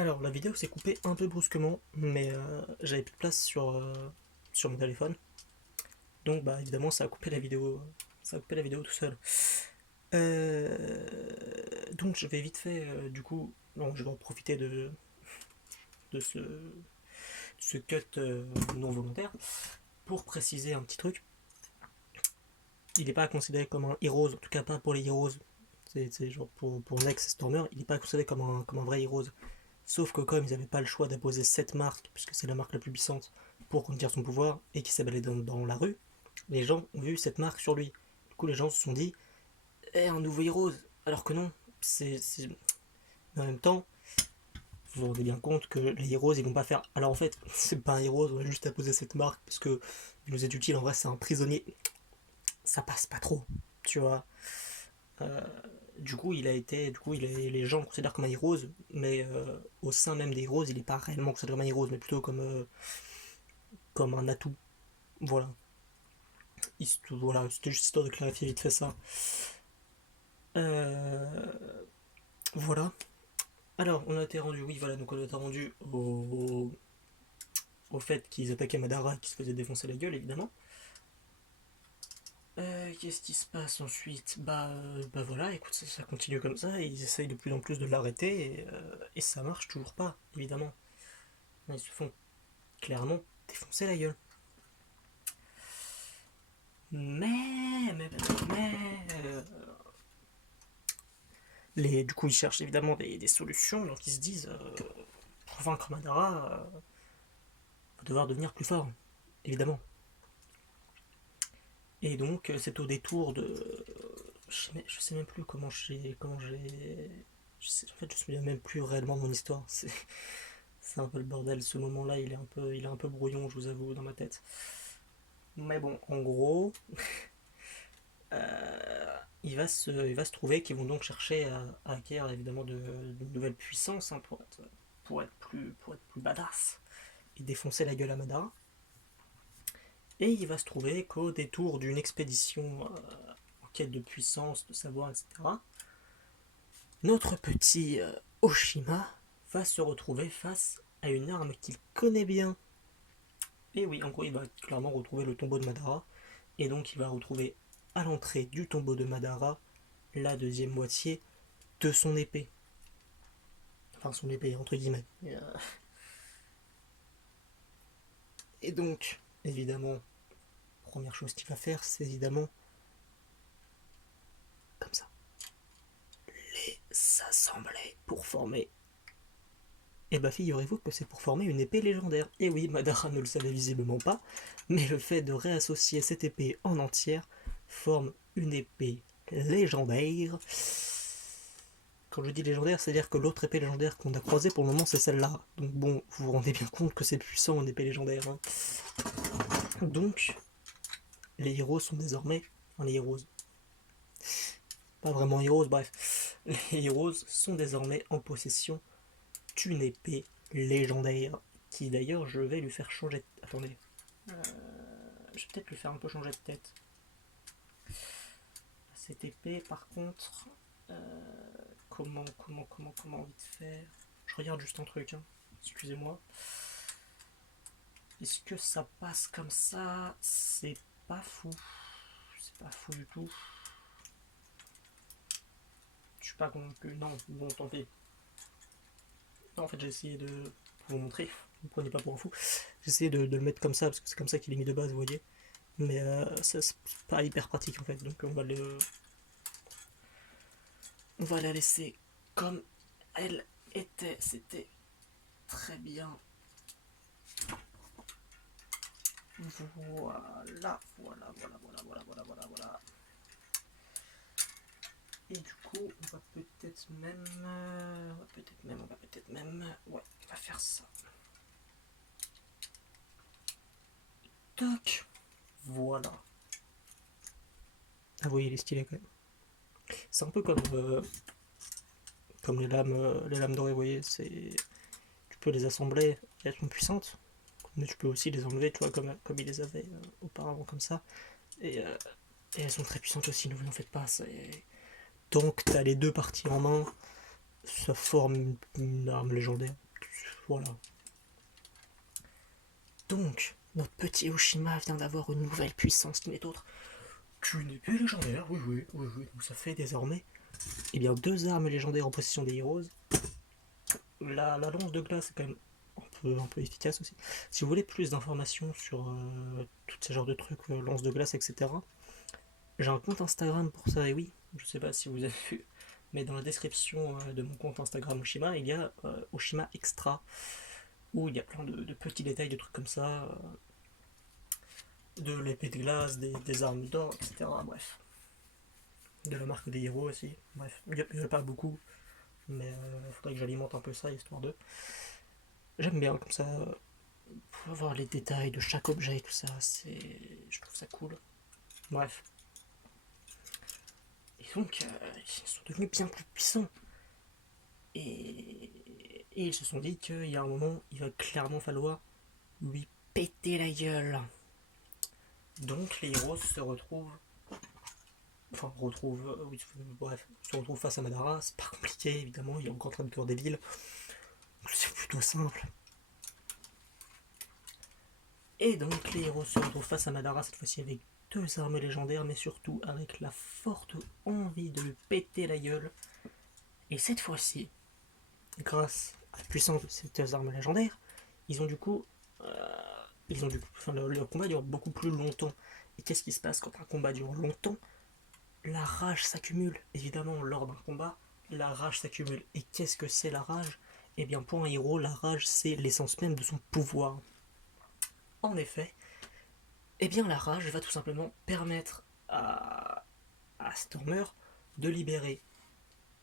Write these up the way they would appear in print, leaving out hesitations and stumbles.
Alors, la vidéo s'est coupée un peu brusquement, mais j'avais plus de place sur mon téléphone. Donc, bah, évidemment, ça a coupé la vidéo tout seul. Donc, je vais vite fait, du coup, bon, je vais en profiter de ce cut non volontaire pour préciser un petit truc. Il n'est pas considéré comme un heroes, en tout cas pas pour les heroes. C'est genre pour Nex et Stormer, il n'est pas considéré comme un vrai heroes. Sauf que comme ils n'avaient pas le choix d'imposer cette marque, puisque c'est la marque la plus puissante pour contenir son pouvoir, et qu'il s'est baladé dans la rue, les gens ont vu cette marque sur lui. Du coup, les gens se sont dit, un nouveau Heroes. Alors que non, mais en même temps, vous vous rendez bien compte que les Heroes, ils vont pas faire. Alors en fait, c'est pas un Heroes, on a juste apposé cette marque, parce que il nous est utile, en vrai, c'est un prisonnier. Ça passe pas trop, tu vois. Euh, les gens le considèrent comme un heroes, mais au sein même des heroes, il n'est pas réellement considéré comme un heroes, mais plutôt comme un atout. Voilà. Voilà, c'était juste histoire de clarifier vite fait ça. Euh, voilà. Alors, on a été rendu, oui, voilà, donc on a été rendu au fait qu'ils attaquaient Madara, qui se faisait défoncer la gueule, évidemment. Qu'est-ce qui se passe ensuite bah voilà, écoute, ça continue comme ça, et ils essayent de plus en plus de l'arrêter, et ça marche toujours pas, évidemment. Ils se font clairement défoncer la gueule. Mais du coup, ils cherchent évidemment des solutions, donc ils se disent, pour vaincre Madara, va devoir devenir plus fort, évidemment. Et donc, c'est au détour de. Je sais même plus comment j'ai. En fait, je me souviens même plus réellement de mon histoire. C'est un peu le bordel. Ce moment-là, il est un peu brouillon, je vous avoue, dans ma tête. Mais bon, en gros, il va se trouver qu'ils vont donc chercher à acquérir évidemment de nouvelles puissances, hein, pour être plus badass et défoncer la gueule à Madara. Et il va se trouver qu'au détour d'une expédition en quête de puissance, de savoir, etc., notre petit Oshima va se retrouver face à une arme qu'il connaît bien. Et oui, en gros, il va clairement retrouver le tombeau de Madara. Et donc, il va retrouver à l'entrée du tombeau de Madara la deuxième moitié de son épée. Enfin, son épée, entre guillemets. Et donc, évidemment, première chose qu'il va faire, c'est évidemment comme ça. S'assembler pour former. Et bah figurez-vous que c'est pour former une épée légendaire. Et oui, Madara ne le savait visiblement pas, mais le fait de réassocier cette épée en entière forme une épée légendaire. Quand je dis légendaire, c'est-à-dire que l'autre épée légendaire qu'on a croisée pour le moment, c'est celle-là. Donc bon, vous vous rendez bien compte que c'est puissant une épée légendaire. Hein. Donc, les héros sont désormais... Enfin, les héros... Pas vraiment héros, bref. Les héros sont désormais en possession d'une épée légendaire. Qui d'ailleurs, je vais lui faire changer... Attendez. Je vais peut-être lui faire un peu changer de tête. Cette épée, par contre... comment vite faire. Je regarde juste un truc, hein. Excusez-moi. Est-ce que ça passe comme ça? C'est pas fou. C'est pas fou du tout. Je suis pas convaincu. Non, bon, tant pis. Non, en fait, j'ai essayé de vous montrer. Ne me prenez pas pour un fou. J'ai essayé de le mettre comme ça, parce que c'est comme ça qu'il est mis de base, vous voyez. Mais ça, c'est pas hyper pratique en fait. Donc on va la laisser comme elle était. C'était très bien. Voilà. Et du coup, on va peut-être même, ouais, on va faire ça. Toc. Voilà. Ah oui, il est stylé quand même. C'est un peu comme les lames dorées, vous voyez. Tu peux les assembler, elles sont puissantes, mais tu peux aussi les enlever, tu vois, comme il les avait auparavant, comme ça. Et elles sont très puissantes aussi, ne vous en faites pas. Tant que t'as les deux parties en main, ça forme une arme légendaire. voilà. Donc, notre petit Oshima vient d'avoir une nouvelle puissance qui n'est autre qu'une épée légendaire, oui. Donc ça fait désormais, eh bien, 2 armes légendaires en possession des Heroes. La lance de glace est quand même un peu efficace aussi. Si vous voulez plus d'informations sur tous ces genres de trucs, lance de glace, etc., j'ai un compte Instagram pour ça, et oui, je sais pas si vous avez vu, mais dans la description de mon compte Instagram Oshima, il y a Oshima Extra, où il y a plein de petits détails, de trucs comme ça, de l'épée de glace, des armes d'or, etc. Bref. De la marque des héros aussi. Bref, il n'y en a pas beaucoup, mais il faudrait que j'alimente un peu ça, histoire de. J'aime bien comme ça, pour voir les détails de chaque objet et tout ça, je trouve ça cool. Bref. Et donc, ils sont devenus bien plus puissants. Et ils se sont dit qu'il y a un moment, il va clairement falloir lui péter la gueule. Donc les héros se retrouvent. Enfin, oui, bref, se retrouvent face à Madara. C'est pas compliqué, évidemment, il est encore en train de cœur des villes. C'est plutôt simple. Et donc les héros se retrouvent face à Madara, cette fois-ci avec 2 armes légendaires, mais surtout avec la forte envie de lui péter la gueule. Et cette fois-ci, grâce à la puissance de ces 2 armes légendaires, ils ont du coup. Le combat dure beaucoup plus longtemps. Et qu'est-ce qui se passe quand un combat dure longtemps? La rage s'accumule. Évidemment, lors d'un combat, la rage s'accumule. Et qu'est-ce que c'est la rage? Eh bien, pour un héros, la rage, c'est l'essence même de son pouvoir. En effet, eh bien, la rage va tout simplement permettre à Stormer de libérer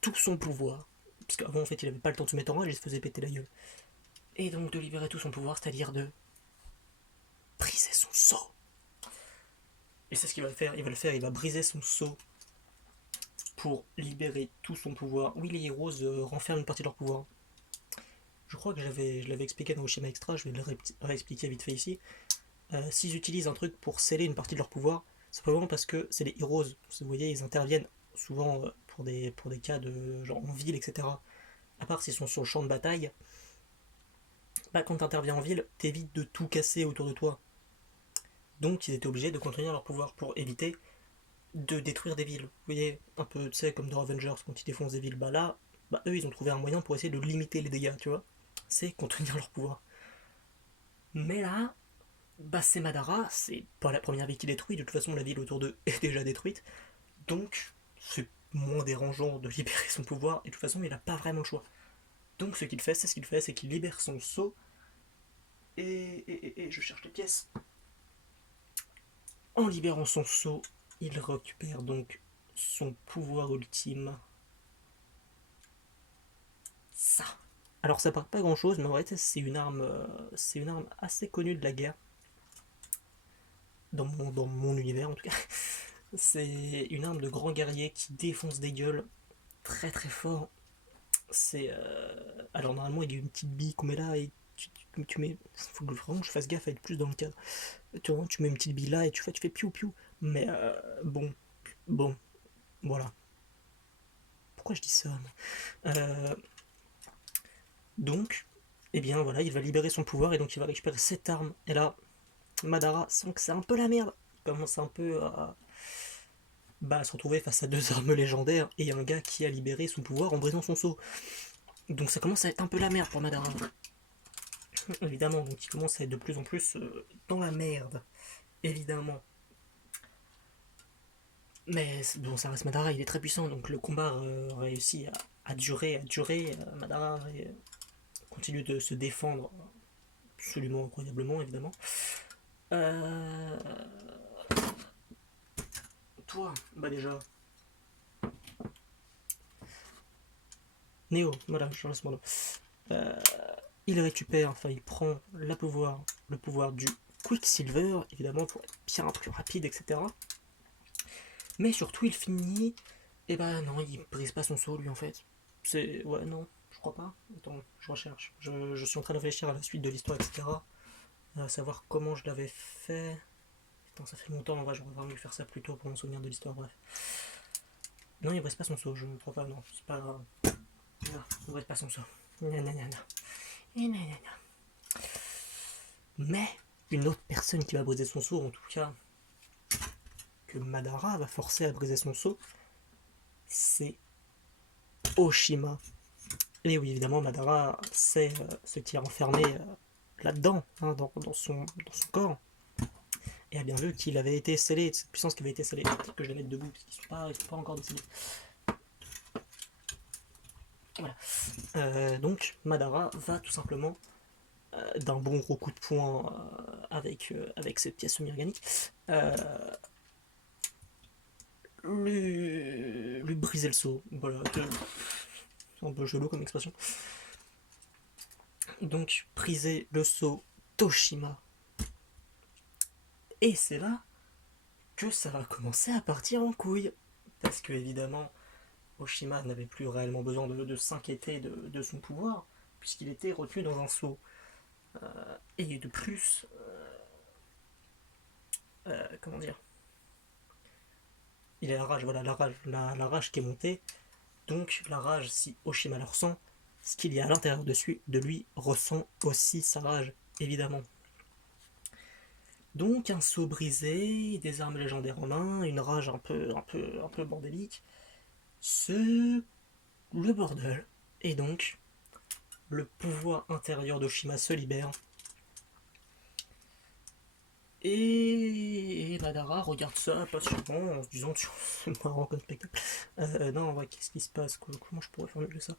tout son pouvoir. Parce qu'avant, en fait, il avait pas le temps de se mettre en rage, il se faisait péter la gueule. Et donc de libérer tout son pouvoir, c'est-à-dire de briser son sceau. Et c'est ce qu'il va faire. Il va briser son sceau pour libérer tout son pouvoir. Oui, les héros renferment une partie de leur pouvoir. Je crois que je l'avais expliqué dans le schéma extra, je vais le réexpliquer vite fait ici. S'ils utilisent un truc pour sceller une partie de leur pouvoir, c'est probablement parce que c'est les héros. Vous voyez, ils interviennent souvent pour des cas de genre en ville, etc. À part s'ils sont sur le champ de bataille, bah, quand tu interviens en ville, t'évites de tout casser autour de toi. Donc ils étaient obligés de contenir leur pouvoir pour éviter de détruire des villes. Vous voyez, un peu, tu sais, comme dans Avengers, quand ils défoncent des villes, bah là, bah eux, ils ont trouvé un moyen pour essayer de limiter les dégâts, tu vois. C'est contenir leur pouvoir. Mais là, bah c'est Madara, c'est pas la première ville qui détruit, de toute façon la ville autour d'eux est déjà détruite, donc c'est moins dérangeant de libérer son pouvoir, et de toute façon il n'a pas vraiment le choix. Donc ce qu'il fait, c'est qu'il libère son sceau, et je cherche les pièces. En libérant son sceau, il récupère donc son pouvoir ultime. Ça. Alors ça paraît pas grand chose, mais en vrai c'est une arme assez connue de la guerre. Dans mon univers en tout cas. C'est une arme de grand guerrier qui défonce des gueules très très fort. Alors normalement il y a une petite bille qu'on met là et tu mets. Faut que vraiment je fasse gaffe à être plus dans le cadre. Tu mets une petite bille là et tu fais piou piou. Mais bon, voilà. Pourquoi je dis ça? Donc, eh bien voilà, il va libérer son pouvoir et donc il va récupérer cette arme. Et là, Madara sent que c'est un peu la merde. Il commence un peu à se retrouver face à 2 armes légendaires et un gars qui a libéré son pouvoir en brisant son sceau. Donc ça commence à être un peu la merde pour Madara. Évidemment, donc il commence à être de plus en plus dans la merde. Évidemment. Mais bon, ça reste Madara, il est très puissant, donc le combat réussit à durer. Madara continue de se défendre absolument incroyablement, évidemment. Toi, bah déjà. Néo, voilà, je laisse mon nom. Il récupère, enfin il prend le pouvoir du Quicksilver, évidemment pour être bien plus rapide, etc. Mais surtout il finit, et bah non, il brise pas son sceau lui en fait. Ouais, non, je crois pas. Attends, je recherche. Je suis en train de réfléchir à la suite de l'histoire, etc. À savoir comment je l'avais fait. Putain, ça fait longtemps, en vrai, j'aurais vraiment dû faire ça plus tôt pour mon souvenir de l'histoire, bref. Non, il brise pas son sceau, je ne crois pas, non, c'est pas grave. Non, il brise pas son sceau. Il Mais une autre personne qui va briser son sceau, en tout cas que Madara va forcer à briser son sceau, c'est Oshima. Et oui, évidemment, Madara sait ce qui est enfermé là-dedans, hein, dans son corps. Et a bien vu qu'il avait été scellé, cette puissance qui avait été scellée. Peut-être que je vais mettre debout, parce qu'ils ne sont pas encore décédés. Voilà. Donc, Madara va tout simplement, d'un bon gros coup de poing avec cette pièce semi-organique, lui briser le seau. Voilà, c'est un peu chelou comme expression. Donc, briser le seau Toshima. Et c'est là que ça va commencer à partir en couille. Parce que, évidemment, Oshima n'avait plus réellement besoin de s'inquiéter de son pouvoir, puisqu'il était retenu dans un seau. Et de plus, comment dire, il a la rage, voilà, la rage qui est montée. Donc la rage, si Oshima la ressent, ce qu'il y a à l'intérieur de lui ressent aussi sa rage, évidemment. Donc un seau brisé, des armes légendaires en main, une rage un peu bordélique, le bordel. Et donc, le pouvoir intérieur d'Oshima se libère. Et Madara regarde ça patiemment en se disant c'est marrant comme spectacle. Non, ouais, qu'est-ce qui se passe? Comment je pourrais formuler ça?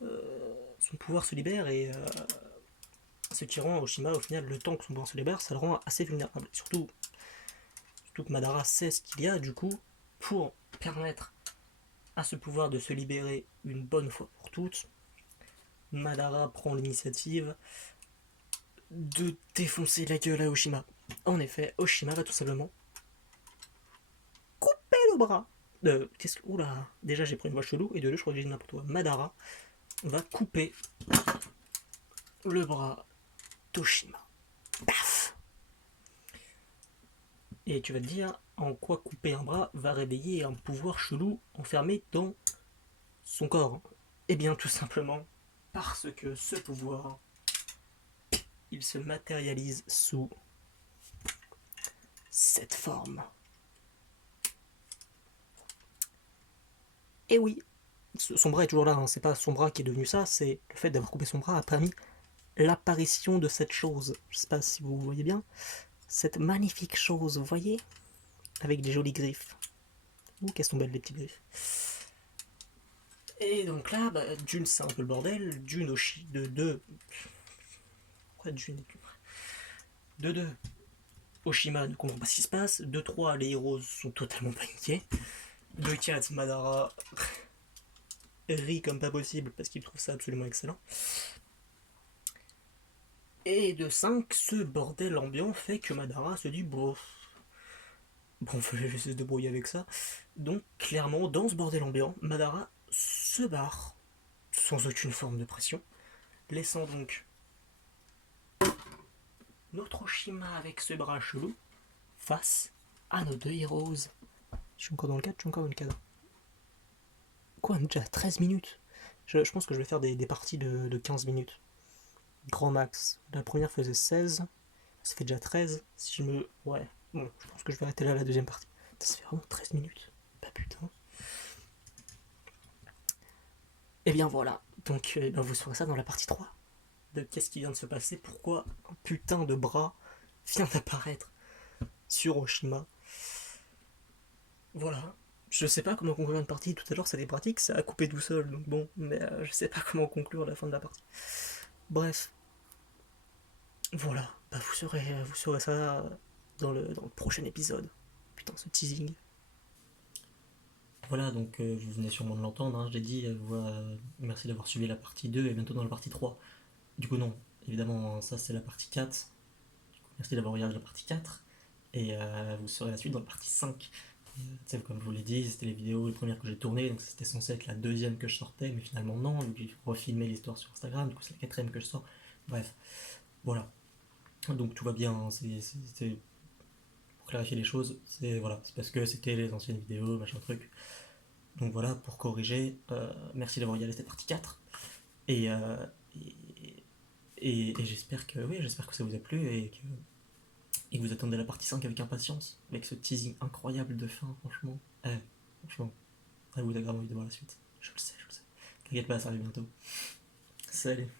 Son pouvoir se libère et ce qui rend Oshima, au final, le temps que son pouvoir se libère, ça le rend assez vulnérable. Surtout que Madara sait ce qu'il y a, du coup, pour permettre à ce pouvoir de se libérer une bonne fois pour toutes, Madara prend l'initiative de défoncer la gueule à Oshima. En effet, Oshima va tout simplement couper le bras. Oula, déjà j'ai pris une voix chelou, et de deux, je crois que j'ai dit n'importe quoi. Madara va couper le bras d'Oshima. Paf. Et tu vas te dire, en quoi couper un bras va réveiller un pouvoir chelou enfermé dans son corps? Eh bien, tout simplement parce que ce pouvoir, il se matérialise sous cette forme. Et oui, son bras est toujours là, hein. C'est pas son bras qui est devenu ça, c'est le fait d'avoir coupé son bras a permis l'apparition de cette chose. Je sais pas si vous voyez bien, cette magnifique chose, vous voyez, avec des jolies griffes. Ouh, qu'elles sont belles les petites griffes. Et donc là, d'une c'est un peu le bordel, d'une de deux. Pourquoi d'une de deux, Oshima ne comprend pas ce qui se passe. De 3, les héros sont totalement paniqués. De 4, Madara rit comme pas possible parce qu'il trouve ça absolument excellent. Et de 5, ce bordel ambiant fait que Madara se dit bon, on va essayer de se débrouiller avec ça. Donc clairement, dans ce bordel ambiant, Madara se barre sans aucune forme de pression, laissant donc notre Oshima avec ce bras chelou face à nos deux héros. Je suis encore dans le cadre, je suis encore dans le cadre. Quoi, déjà 13 minutes? Je pense que je vais faire des parties de 15 minutes. Grand max. La première faisait 16, ça fait déjà 13. Si je me. Ouais, bon, je pense que je vais arrêter là la deuxième partie. Ça fait vraiment 13 minutes. Bah putain. Et bien voilà. Donc vous saurez ça dans la partie 3. De qu'est-ce qui vient de se passer, pourquoi un putain de bras vient d'apparaître sur Oshima. Voilà. Je sais pas comment conclure une partie, tout à l'heure c'était pratique, ça a coupé tout seul, donc bon, mais je sais pas comment conclure la fin de la partie. Bref. Voilà, vous saurez ça dans le prochain épisode. Putain, ce teasing. Voilà, donc vous venez sûrement de l'entendre, hein, j'ai dit, merci d'avoir suivi la partie 2 et bientôt dans la partie 3. Du coup non, évidemment ça c'est la partie 4. Du coup, merci d'avoir regardé la partie 4. Et vous saurez la suite dans la partie 5. Comme je vous l'ai dit, c'était les vidéos, les premières que j'ai tournées, donc c'était censé être la deuxième que je sortais, mais finalement non, donc j'ai refilmé l'histoire sur Instagram, du coup c'est la quatrième que je sors. Bref, voilà. Donc tout va bien, hein, c'est pour clarifier les choses, c'est parce que c'était les anciennes vidéos, machin truc. Donc voilà, pour corriger, merci d'avoir regardé cette partie 4. Et Et j'espère que, oui, j'espère que ça vous a plu et que vous attendez la partie 5 avec impatience, avec ce teasing incroyable de fin, franchement. Franchement, vous avez grave envie de voir la suite. Je le sais, je le sais. T'inquiète pas, ça arrive bientôt. Salut.